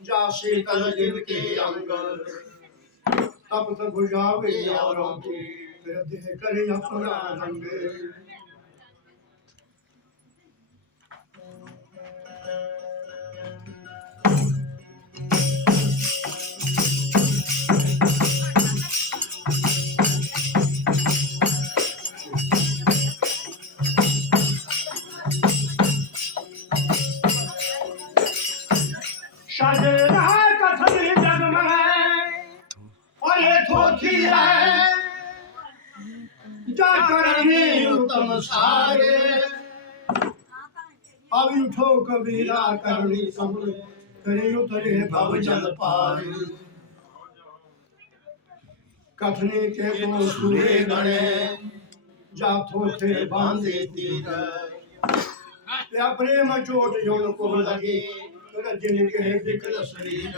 जा शीतल जिनके अंग तब तक बुझावे यारों की फिर देह करे अपना रंग। सारे अभी उठो कबीरा करनी सब करे उतरे भव जल पार। कथनी के तो सुरे गणे जाथो थे बांधे तीर या प्रेम चोट जोन को लगे जिनके विकल शरीर।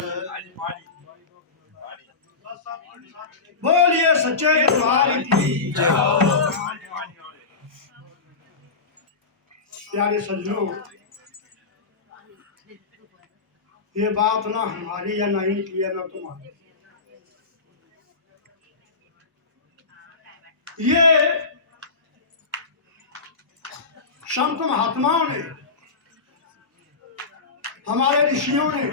बोलिए सच्चे दरबार की जय। प्यारे सज्जनों, ये बात ना हमारी या नहीं की है ना तुम्हारी, ये संत महात्माओं ने, हमारे ऋषियों ने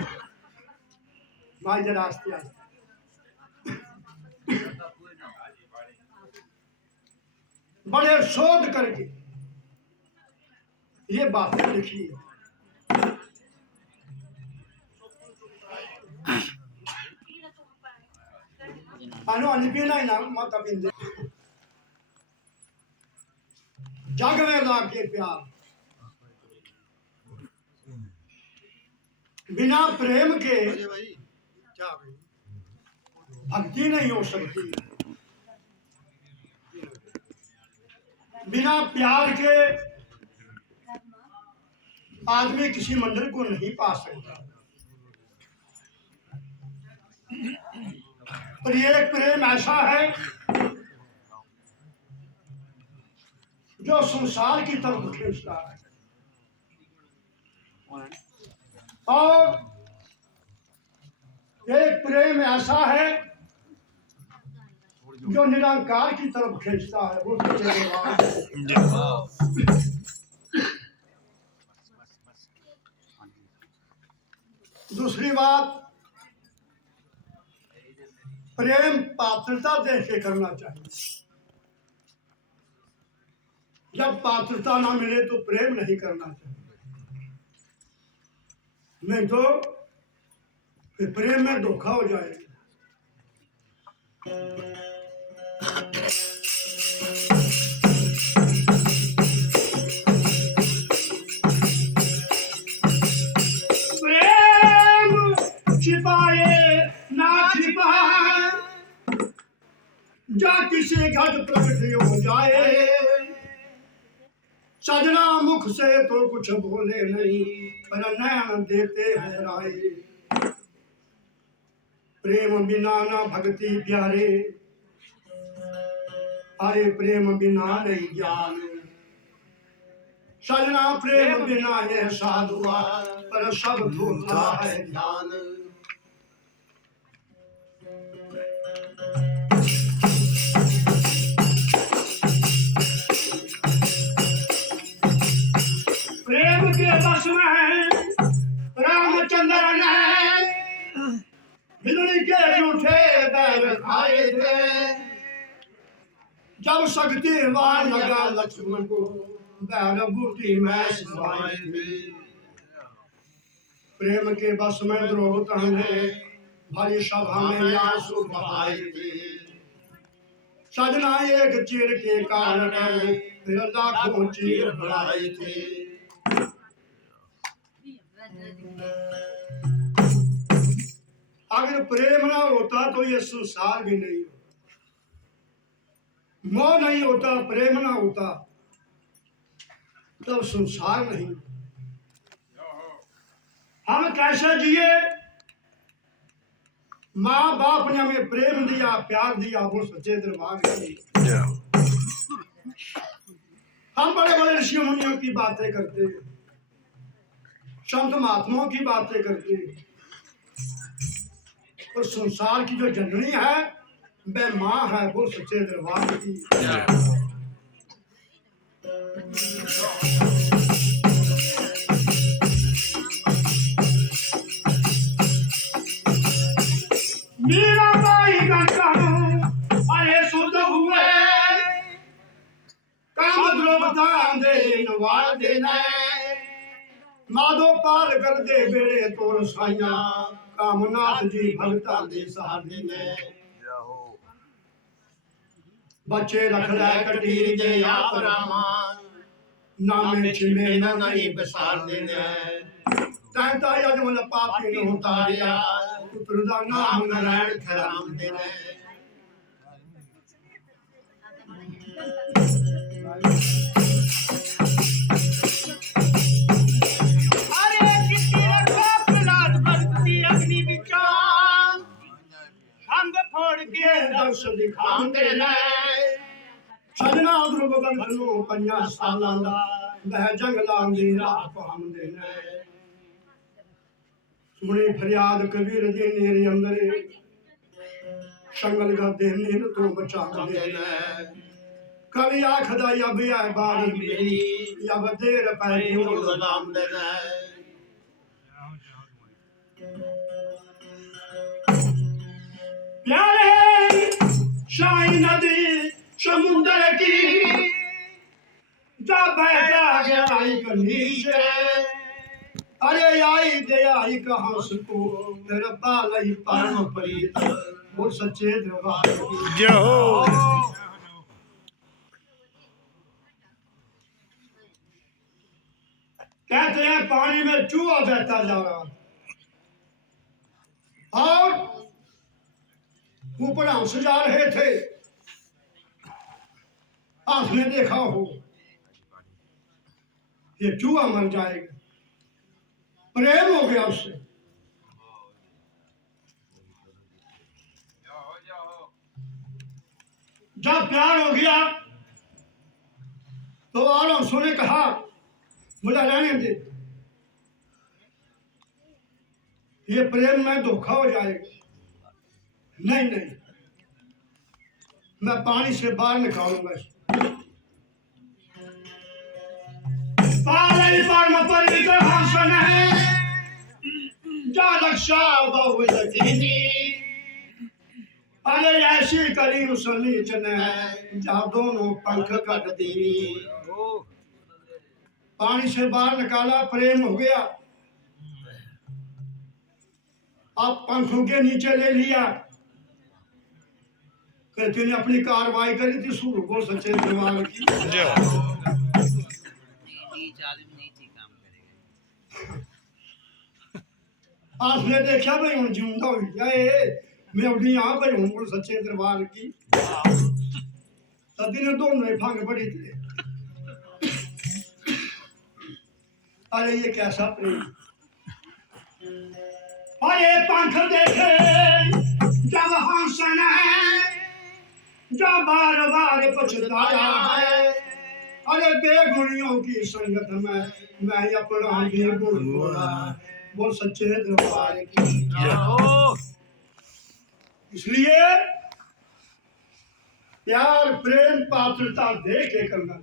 भाई जरा बड़े शोध करके ये बातें लिखी है। जग में लाके प्यार बिना प्रेम के भक्ति नहीं हो सकती, बिना प्यार के आदमी किसी मंदिर को नहीं पा सकता। पर ये प्रेम ऐसा है जो संसार की तरफ खींचता है, और एक प्रेम ऐसा है जो निरंकार की तरफ खींचता है। वो दूसरी बात, प्रेम पात्रता देख के करना चाहिए। जब पात्रता ना मिले तो प्रेम नहीं करना चाहिए, नहीं तो फिर प्रेम में धोखा हो जाएगा। जा किसी घट प्रकट हो जाए, सजना मुख से तो कुछ बोले नहीं पर नयन देते हैं राय। प्रेम बिना ना भक्ति प्यारे, अरे प्रेम बिना नहीं ज्ञान। सजना प्रेम बिना यह साधुआ पर सब धोखा है ध्यान। प्रेम के बस में रामचंद्र ने बिजली के झूठे बैर खाए थे। जब शक्तिवान लगा लक्ष्मण को बैर बूटी में समाये थे। प्रेम के बस में द्रौपदी ने भरी सभा में आंसू बहाए थे। सजना एक चीर के कारण फिर लाखों चीर बढ़ाए थे। अगर प्रेम ना होता तो ये संसार भी नहीं होता, मोह नहीं होता, प्रेम ना होता तब संसार नहीं। हम कैसे जिए? माँ बाप ने हमें प्रेम दिया, प्यार दिया, वो सच्चे दरबार में। हम बड़े बड़े ऋषि मुनियों की बातें करते हैं, संत महात्माओं की बातें करते हैं। तो संसार की जो जननी है वह माँ है, वो सच्चे दरबार की। मीरा बाई गंगा अरे शुद्ध हुए काम द्रोह दान दे नवार देना माधो पार कर दे बेड़े तोर साइया कामनाथ जी भगता दे सहारे ने बच्चे रख ले कटीर दे आप रामा नामे छिमे न नहीं बसार देने कहता यजमन पापी न उतारिया पुत्र दा नाम नारायण खराम देने दर्श दिखांदे ने सजना ध्रुव बंधनु पंजा सालां दा बह जंगलां दी राह पांदे ने सुनी फरियाद कबीर दी नेरे अंदर संगल गदे नीर तो बचांदे ने कवि आखदा अब या बारी मेरी अब देर पै क्यों लांदे ने प्यारे शाही नदी समुद्र की जा बैठा गया एक नीचे अरे आई दे आई कहाँ से तू तेरा पालई परम प्रीत वो सच्चे दरबार की जय हो। कहते हैं पानी में चूहा बहता जा रहा और ऊपर हंस जा रहे थे। आपने देखा हो ये चूहा मर जाएगा, प्रेम हो गया उससे। जब प्यार हो गया तो आलों ने कहा मुझे रहने दे, ये प्रेम में धोखा हो जाएगा। नहीं नहीं, मैं पानी से बाहर निकालूंगा। पानी पर परित हंसन है जा रक्षा बहु लकीनी अरे ऐसी करी उस नीच ने जा दोनों पंख कट दीनी। पानी से बाहर निकाला, प्रेम हो गया, अब पंखों के नीचे ले लिया। कहते ने अपनी कार्रवाई करी थी सूर को सच्चे दरबार की। आपने देखा भाई हूं जिंदा हो जाए मैं उड़ी यहाँ भाई हूं सच्चे दरबार की। तभी ने दोनों भांग पड़ी थे। अरे ये कैसा प्रेम, अरे पंख देखे जब हंसन है जो बार बार पछताया है। अरे बेगुनियों की संगत में मैं अपना बेगुन बोला वो सच्चे दरबार की। इसलिए प्यार प्रेम पात्रता दे के करना।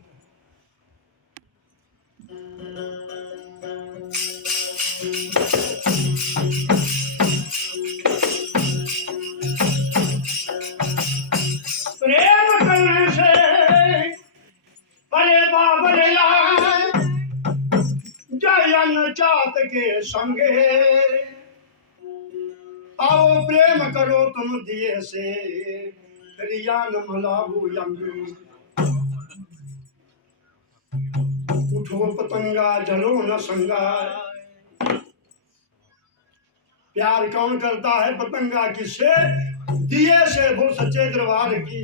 प्रेम करने से बड़े बाबरे जयन चात के संगे आओ प्रेम करो तुम दिए से रियान मलाबू यंग। उठो पतंगा जलो न संगा। प्यार कौन करता है पतंगा किससे? दिए से। बोल सच्चे दरबार की।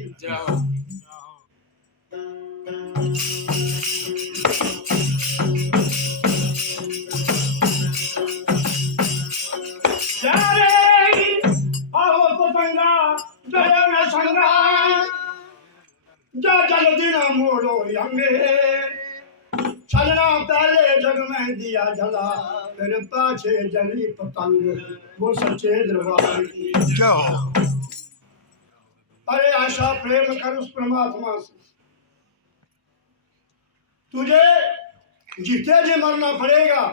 आओ पतंगा जलो न संगा जा जल दिना मोड़ो यंगे। चलना पहले जग में दिया जला तेरे पाछे जली पतंग, वो सच्चे दरबार की। अरे आशा प्रेम कर उस परमात्मा से, तुझे जीते जी मरना पड़ेगा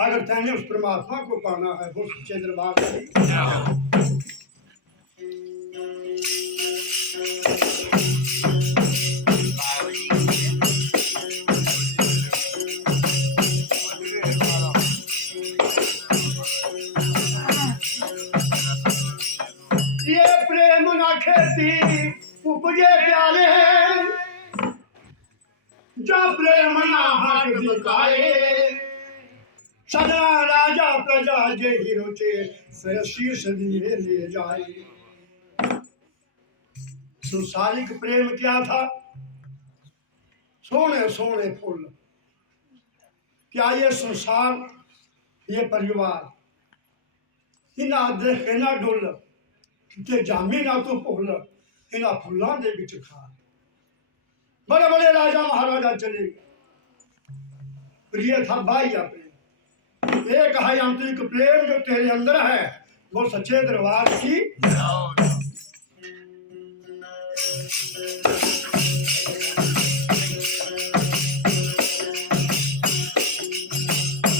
अगर तैने उस परमात्मा को पाना है, वो सच्चे दरबार की। ये प्रेम ना खेती उपजे प्याले, जो प्रेम ना हक दिखाए, सदा राजा प्रजा जे हिरोचे फिर शीश दिए ले जाए। संसारिक प्रेम क्या था? सोने सोने फूल। क्या ये संसार, ये परिवार इना देख इना डुल कि जामी ना तो फूल इना फुल्लां दे विच खा। बड़े बड़े राजा महाराजा चले गए, प्रिय था भाई अपने। एक है आंतरिक प्रेम जो तेरे अंदर है, वो सच्चे दरबार की।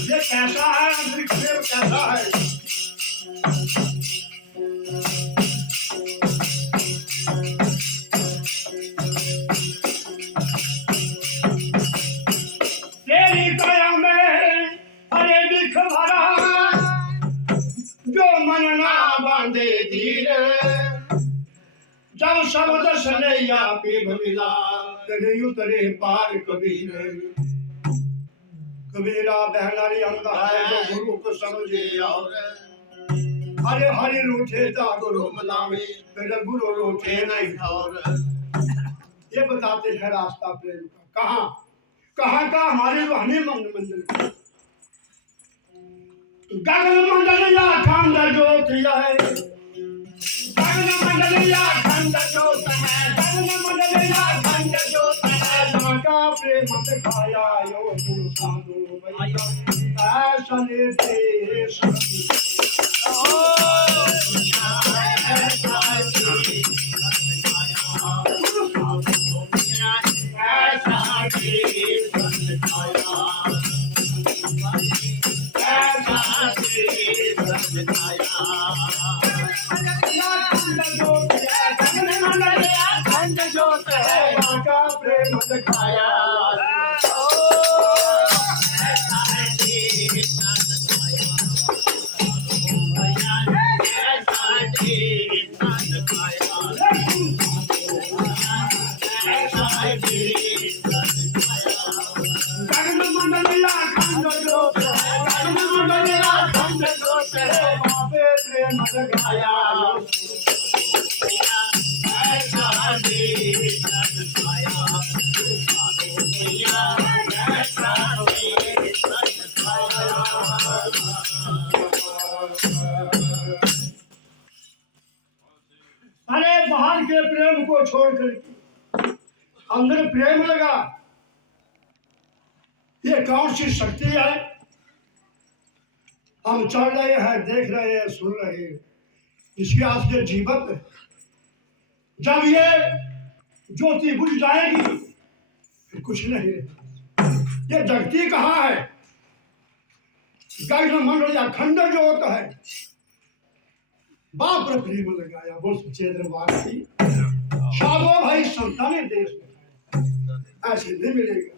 ये कैसा है आंतरिक प्रेम, कैसा है? तेरी दया में अरे दिख भरा, जो मन ना बांधे धीर, जब शब्द सनैया पे मिला तेरे उतरे पार कबीर। कबीरा बहनारी अंत है जो गुरु को समझे, और हरे हरि रूठे ता गुरु मनावे, तेरे गुरु रूठे नहीं और। ये बताते हैं रास्ता प्रेम का। कहाँ कहाँ का हमारे रूहानी मंदिर, गगन मंडल या खंड ज्योत है, गगन मंडल या खंड ज्योत है, गगन मंडल या खंड ज्योत है। का प्रेम दिखाया यो गुरु साधु भैया, ऐसा लेते सभी प्रेम दिखाया। अरे बाहर के प्रेम को छोड़कर अंदर प्रेम लगा, ये कौन सी शक्ति है? हम चल रहे हैं, देख रहे हैं, सुन रहे हैं, इसके आगे जीवत है। जब ये ज्योति बुझ जाएगी फिर कुछ नहीं। ये जगती कहाँ है? गगन मंडल या खंड जो होता है, बाप रे प्रेम लगाया, वो सच्चे दरबार की। साधो भाई संताने देश में ऐसे नहीं मिलेगा।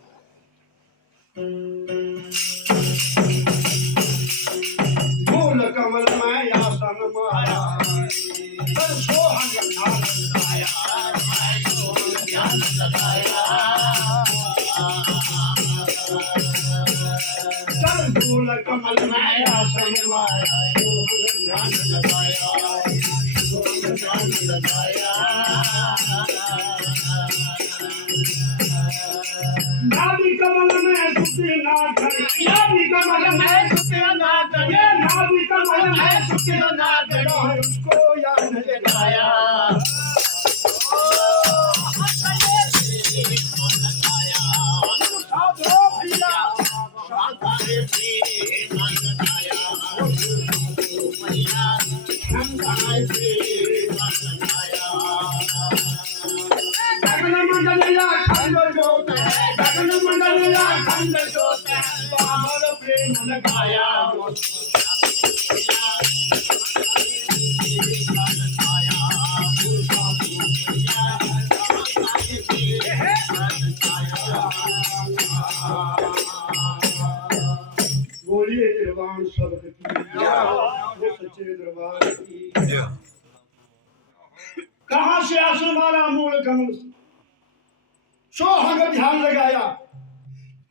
फूल कमल में आसन माया, सोहन लगाया, फूल कमल में आसन माया, नाभि कमल में सुखे ना करे, नाभि कमल में सुखे ना करे, नाभि कमल में सुखे ना करे, उसको याद लगाया। साधो भैया गगन मंडलिया खंड जोत है, गगन मंडलिया खंड जोत है, बाबर प्रेम लगाया बोलिए निर्वाण शब्द की वो सच्चे दरबार की। कहां से आसन वाला मूल कमल सोहग ध्यान लगाया,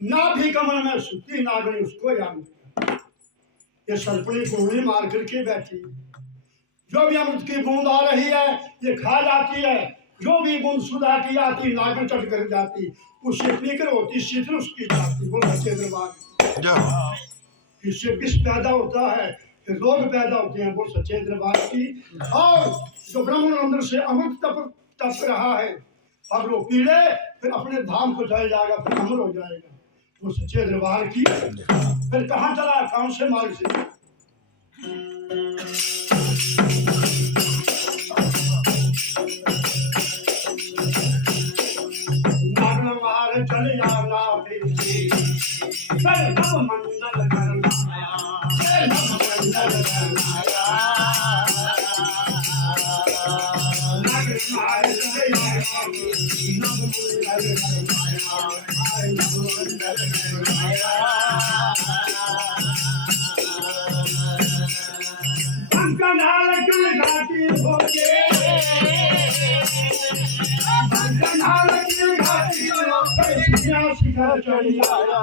नाभि कमल में सुती नागनी उसको याद किया। ये सर्पणी कोहनी मार करके बैठी, जो भी अमृत की बूंद आ रही है ये खा जाती है, जो भी बूंद सुधा की आती नागन चट कर जाती, उससे पीकर होती शीतल उसकी जाती। वो सच्चे दरबार इससे विष पैदा होता है, फिर रोग पैदा होते हैं। वो सच्चे दरबार की। और जो ब्राह्मण अंदर से अमृत तप रहा है और वो पीड़े फिर अपने धाम को चले जाएगा, फिर अमर हो जाएगा। वो सच्चे दरबार की। फिर कहाँ चला, कौन से मार्ग से? नागन मार चले जाना मंडल करना, मंडल करना, नागन मार चले घाटी होके शिखर चढ़ी आया।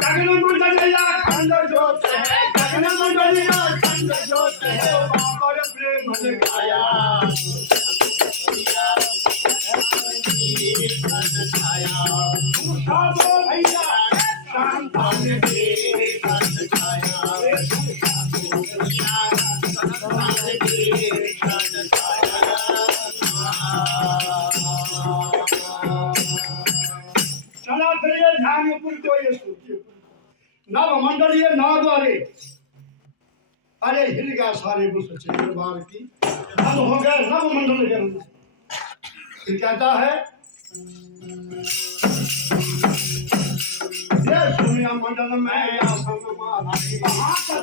गगन मंडलिया खंड जोत है, गगन मंडलिया खंड जोत है, बाबर प्रेम लगाया भैया चला फिर ये ध्यानपुर को ये सूचिपुर नव मंडलीय नाव द्वारे अरे हिल गया सारे सच्चे दरबार की। नव हो गए नव मंडल के। फिर कहता है ये सुनिया मंडल में आसन मारी वहां का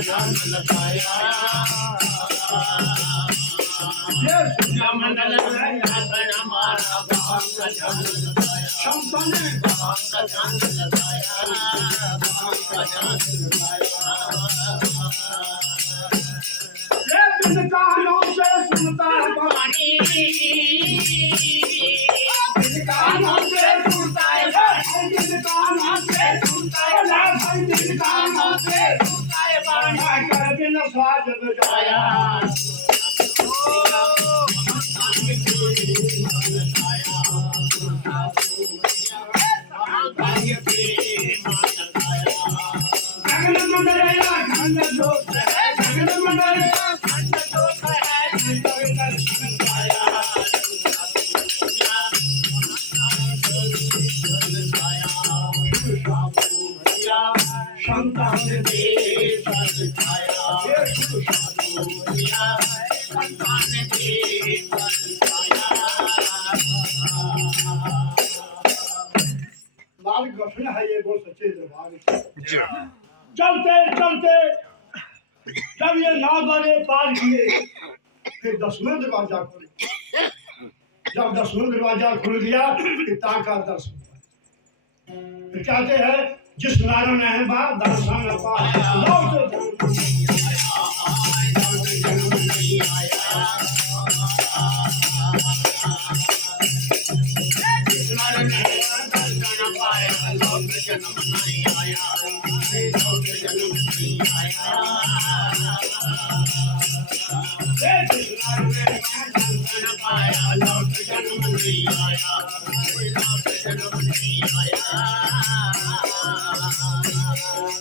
ध्यान लगाया, ये सुनिया मंडल में आसन मारा वहां का ध्यान लगाया, शंकर ने वहां का ध्यान लगाया, वहां का ध्यान लगाया। ये दिन कानों से सुनता है पानी, दिन कानों से सुनता है, दिन कानों से सुनता है, दिन कानों से सुनता है, बाणा कर बिन स्वाद बजाया। गगन मंडलिया खंड जोत है, गगन मंडलिया खंड जोत है, संतान दे सत्काया, संतान दे सत्काया। मार्ग गठन है ये वो सच्चे दरबार की। चलते चलते जब ये नाव पार किए फिर 10वां दरवाजा खुल। जब 10वां दरवाजा खुल गया पिता का दर्शन। फिर कहते हैं जिस नारायण है बाप दर्शन पाया,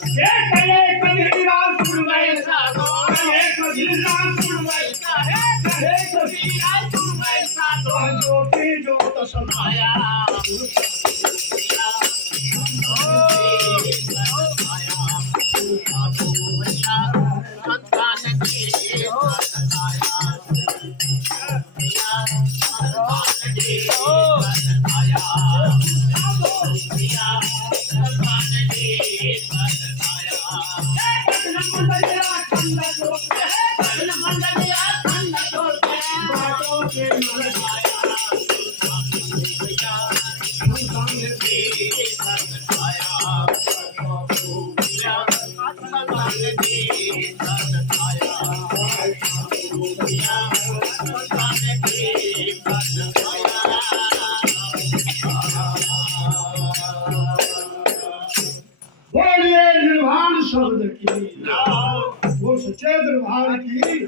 ये कले कबीरा सुन वैसा दो कहे कबीरा सुन वैसा है, कहे कबीरा तुम वैसा दो ज्योति ज्योत समाया संतान के हो बोलिए निर्वाण शब्द की, वो सच्चे दरबार की